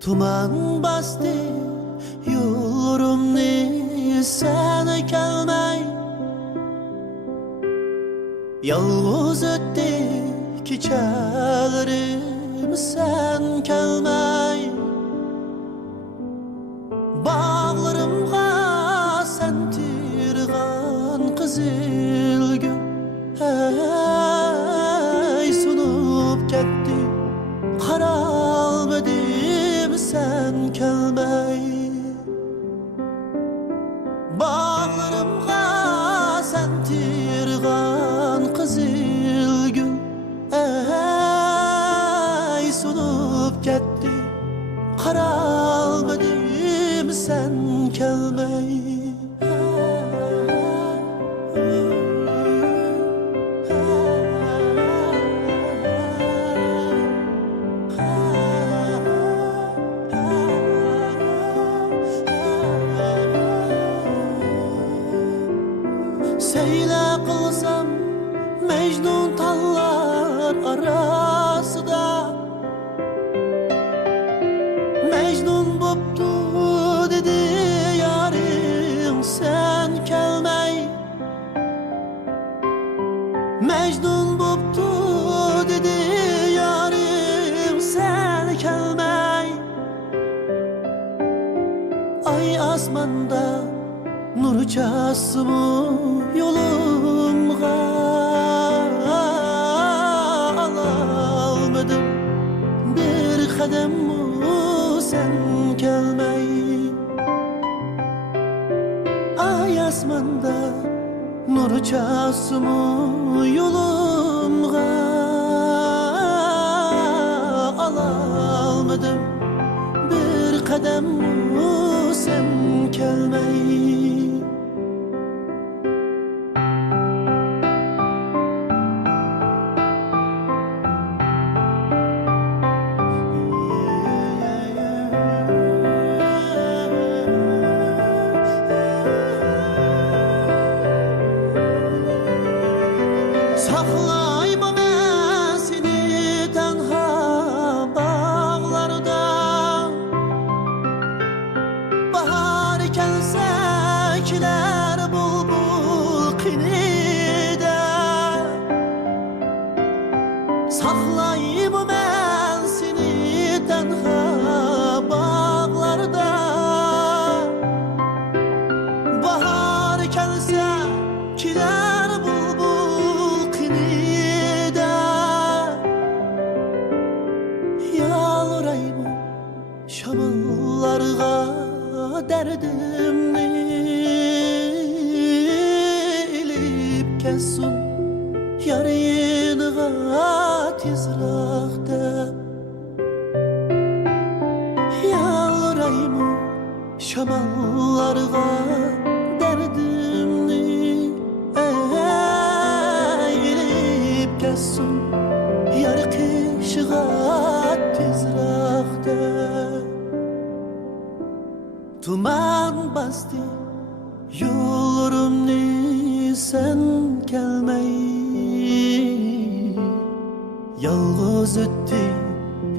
Tuman bastı yollarımni sen kelmey. Yalğız ötdi kechelerim sen kelmey. Bağlarımga sen tirgan kızıl gül hey sunup ketdi. Qaralmadım sen kelmey. Bağlarımga sen tirgan kızıl gül ey sunup ketdi. Qaralmadım sen kelmey. Seyle kılsam Mecnun tallar arasında, Mecnun boptu dedi yarim sen kelmey. Mecnun boptu dedi yarim sen kelmey. Ay asmanda nur çasımı yolumga alalmadım. Bir kadem sen kelmey. Ay asmanda nur çasımı yolumga alalmadım. Bir kadem sen kelmey. Saklayma ben seni tenha bağlarda. Bahar gelse kiler bulbul kinide. Saklayma ben seni tenha bağlarda. Bahar gelse kiler bulbul kinide. Yalvarayım şamallarga derdimni ilip kessun. Yarınıga tezrakta. Yalvarayım şamallarga derdimni ilip kessun. Yar kışıga tezrakta. Tuman bastı yollarımni sen kelmey. Yalğız ötdi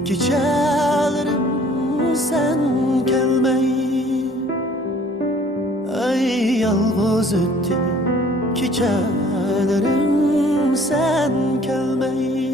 gecelerim sen kelmey. Ay yalğız ötdi gecelerim sen kelmey.